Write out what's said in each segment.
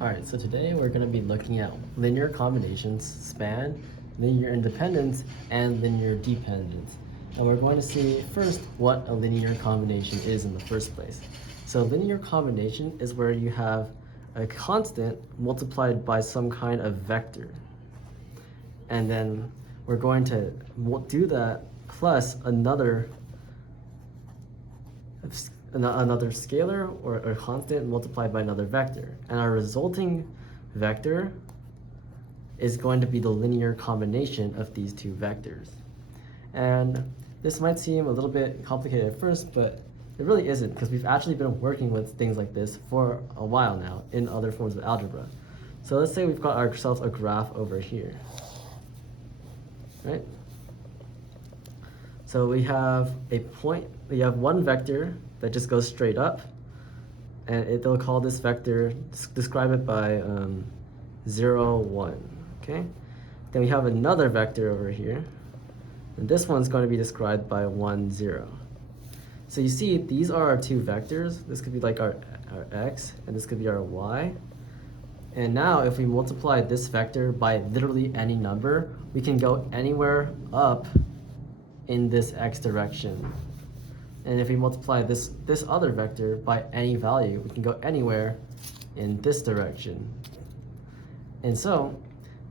Alright, so today we're going to be looking at linear combinations, span, linear independence, and linear dependence. And we're going to see first what a linear combination is in the first place. So linear combination is where you have a constant multiplied by some kind of vector. And then we're going to do that plus another scalar or a constant multiplied by another vector. And our resulting vector is going to be the linear combination of these two vectors. And this might seem a little bit complicated at first, but it really isn't, because we've actually been working with things like this for a while now in other forms of algebra. So let's say we've got ourselves a graph over here, right? So we have a point, we have one vector that just goes straight up, and they'll call this vector, describe it by 0, 1, okay? Then we have another vector over here, and this one's going to be described by 1, 0. So you see, these are our two vectors. This could be like our x, and this could be our y. And now if we multiply this vector by literally any number, we can go anywhere up in this x direction. And if we multiply this other vector by any value, we can go anywhere in this direction. And so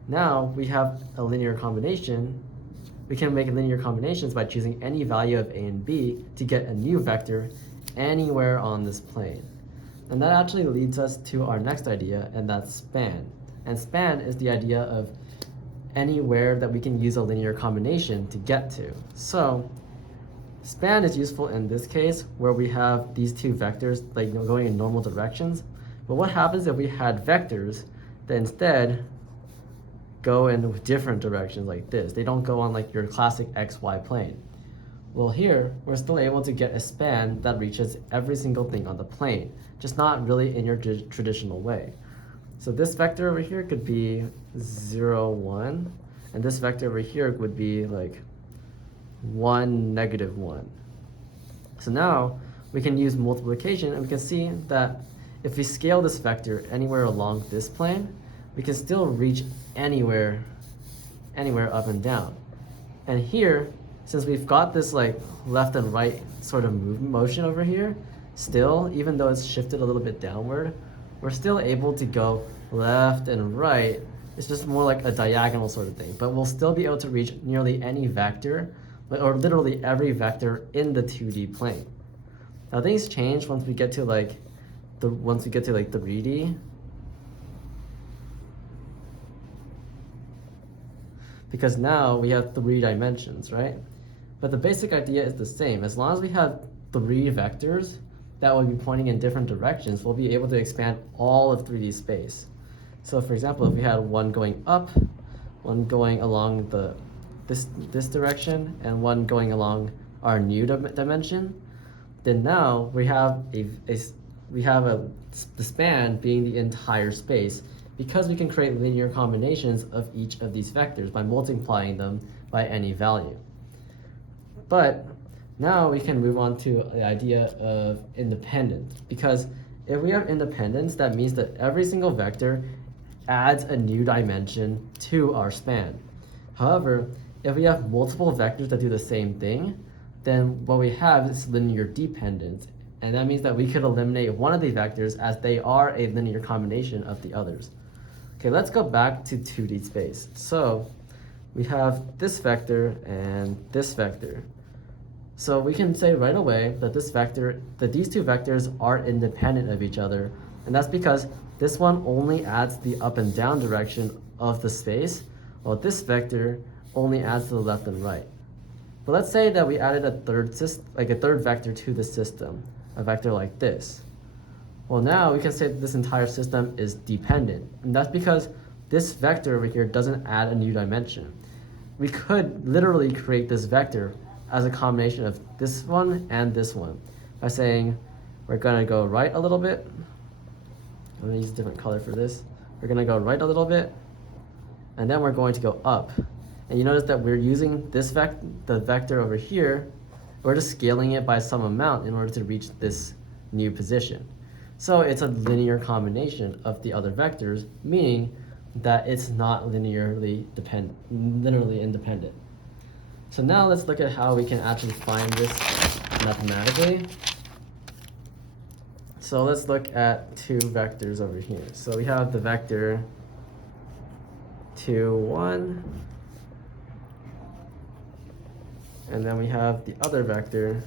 now we have a linear combination. We can make linear combinations by choosing any value of a and b to get a new vector anywhere on this plane. And that actually leads us to our next idea, and that's span. And span is the idea of anywhere that we can use a linear combination to get to. So span is useful in this case where we have these two vectors like going in normal directions. But what happens if we had vectors that instead go in different directions like this? They don't go on like your classic XY plane. Well, here we're still able to get a span that reaches every single thing on the plane, just not really in your traditional way. So this vector over here could be 0, 1, and this vector over here would be like 1, -1. So now we can use multiplication, and we can see that if we scale this vector anywhere along this plane, we can still reach anywhere up and down. And here, since we've got this like left and right sort of motion over here, still, even though it's shifted a little bit downward, we're still able to go left and right. It's just more like a diagonal sort of thing, but we'll still be able to reach nearly any vector, or literally every vector in the 2D plane. Now things change once we get to like 3D. Because now we have 3 dimensions, right? But the basic idea is the same. As long as we have 3 vectors that will be pointing in different directions, we'll be able to expand all of 3D space. So for example, if we had one going up, one going along this direction, and one going along our new dimension, then now we have the span being the entire space, because we can create linear combinations of each of these vectors by multiplying them by any value. But now we can move on to the idea of independence, because if we have independence, that means that every single vector adds a new dimension to our span. However, if we have multiple vectors that do the same thing, then what we have is linear dependence, and that means that we could eliminate one of the vectors as they are a linear combination of the others. Okay, let's go back to 2D space. So we have this vector and this vector. So we can say right away that these two vectors are independent of each other, and that's because this one only adds the up and down direction of the space, while this vector only adds to the left and right. But let's say that we added a third vector to the system, a vector like this. Well, now we can say that this entire system is dependent, and that's because this vector over here doesn't add a new dimension. We could literally create this vector as a combination of this one and this one by saying we're going to go right a little bit. I'm going to use a different color for this. We're going to go right a little bit, and then we're going to go up. And you notice that we're using the vector over here, we're just scaling it by some amount in order to reach this new position. So it's a linear combination of the other vectors, meaning that it's not linearly independent. So now let's look at how we can actually find this mathematically. So let's look at two vectors over here. So we have the vector 2, 1, and then we have the other vector,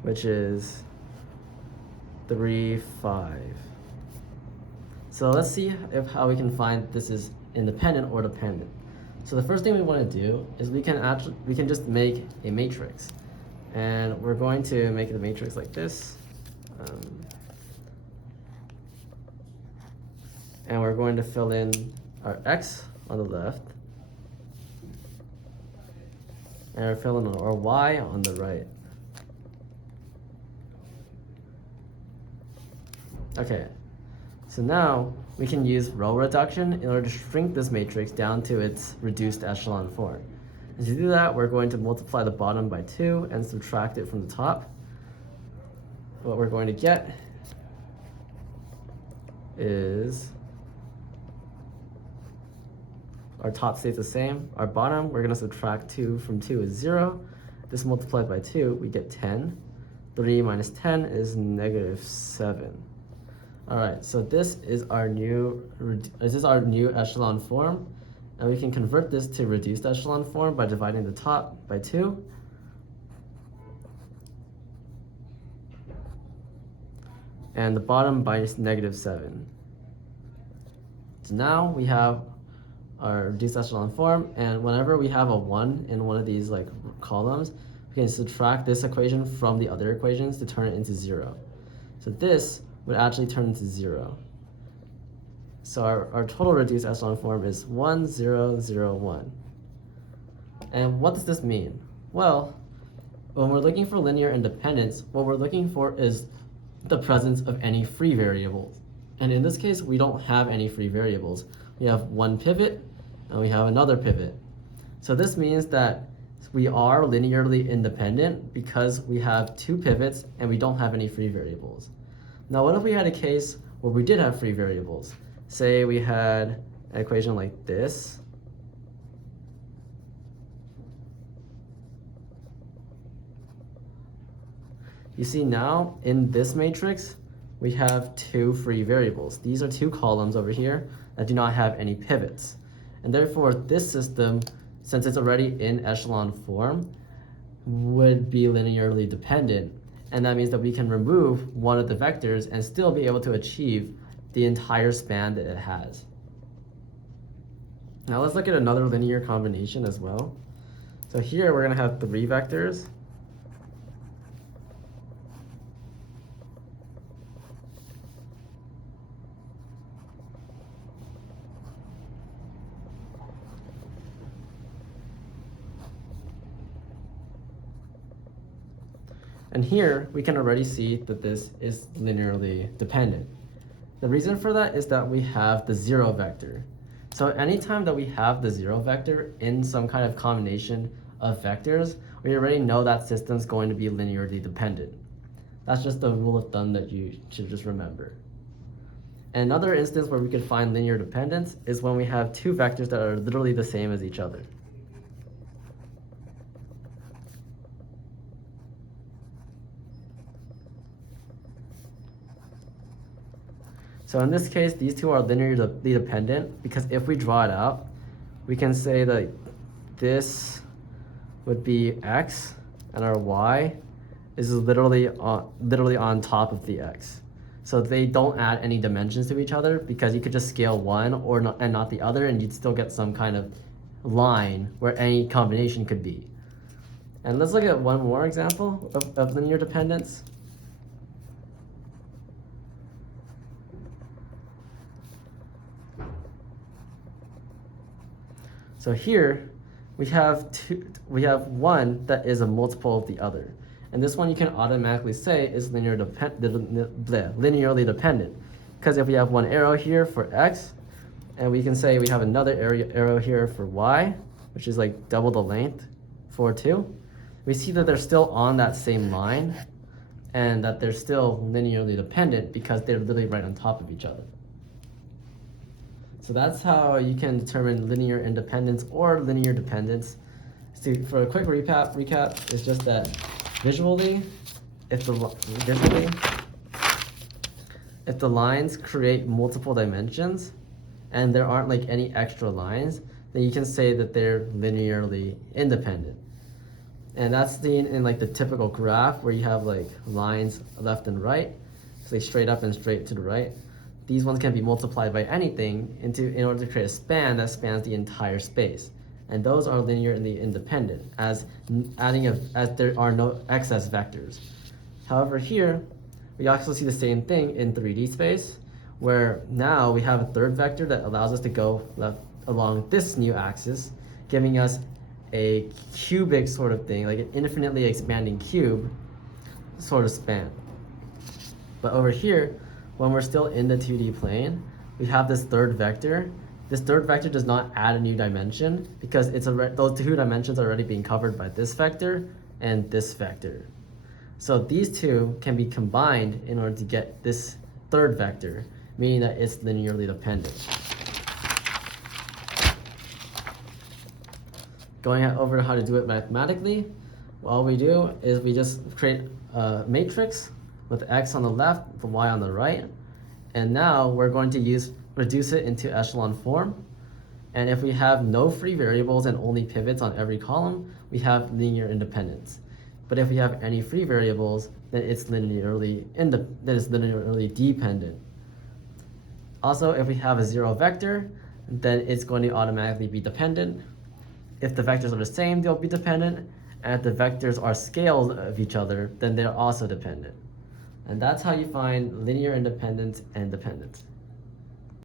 which is 3, 5. So let's see how we can find this is independent or dependent. So the first thing we want to do is we can just make a matrix, and we're going to make the matrix like this, and we're going to fill in our x on the left, and we're filling in our y on the right. Okay, so now we can use row reduction in order to shrink this matrix down to its reduced echelon form. And to do that, we're going to multiply the bottom by 2 and subtract it from the top. What we're going to get is our top stays the same. Our bottom, we're going to subtract 2 from 2 is 0. This multiplied by 2, we get 10. 3 minus 10 is -7. All right, so this is our new echelon form, and we can convert this to reduced echelon form by dividing the top by 2. And the bottom by -7. So now we have our reduced echelon form, and whenever we have a 1 in one of these columns, we can subtract this equation from the other equations to turn it into 0. So this would actually turn into 0. So our total reduced echelon form is 1, 0, 0, 1. And what does this mean? Well, when we're looking for linear independence, what we're looking for is the presence of any free variables. And in this case, we don't have any free variables. We have one pivot, and we have another pivot. So this means that we are linearly independent because we have two pivots and we don't have any free variables. Now, what if we had a case where we did have free variables? Say we had an equation like this. You see now, in this matrix, we have two free variables. These are two columns over here that do not have any pivots. And therefore, this system, since it's already in echelon form, would be linearly dependent. And that means that we can remove one of the vectors and still be able to achieve the entire span that it has. Now let's look at another linear combination as well. So here we're going to have 3 vectors. And here, we can already see that this is linearly dependent. The reason for that is that we have the 0 vector. So anytime that we have the 0 vector in some kind of combination of vectors, we already know that system's going to be linearly dependent. That's just the rule of thumb that you should just remember. And another instance where we could find linear dependence is when we have two vectors that are literally the same as each other. So in this case, these two are linearly dependent because if we draw it out, we can say that this would be x and our y is literally on top of the x. So they don't add any dimensions to each other because you could just scale one and not the other, and you'd still get some kind of line where any combination could be. And let's look at one more example of linear dependence. So here we have one that is a multiple of the other. And this one you can automatically say is linearly dependent. Because if we have one arrow here for x, and we can say we have another arrow here for y, which is like double the length for 2, we see that they're still on that same line. and that they're still linearly dependent because they're literally right on top of each other. So that's how you can determine linear independence or linear dependence. So for a quick recap is just that visually, if the lines create multiple dimensions and there aren't like any extra lines, then you can say that they're linearly independent. And that's seen in like the typical graph where you have like lines left and right, so like straight up and straight to the right. These ones can be multiplied by anything in order to create a span that spans the entire space. And those are linearly independent as there are no excess vectors. However, here we also see the same thing in 3D space, where now we have a third vector that allows us to go left along this new axis, giving us a cubic sort of thing, like an infinitely expanding cube sort of span. But over here, when we're still in the 2D plane, we have this third vector. This third vector does not add a new dimension because those two dimensions are already being covered by this vector and this vector. So these two can be combined in order to get this third vector, meaning that it's linearly dependent. Going over to how to do it mathematically, all we do is we just create a matrix with x on the left, the y on the right, and now we're going to reduce it into echelon form. And if we have no free variables and only pivots on every column, we have linear independence. But if we have any free variables, then it's linearly dependent. Also, if we have a zero vector, then it's going to automatically be dependent. If the vectors are the same, they'll be dependent. And if the vectors are scales of each other, then they're also dependent. And that's how you find linear independence and dependence.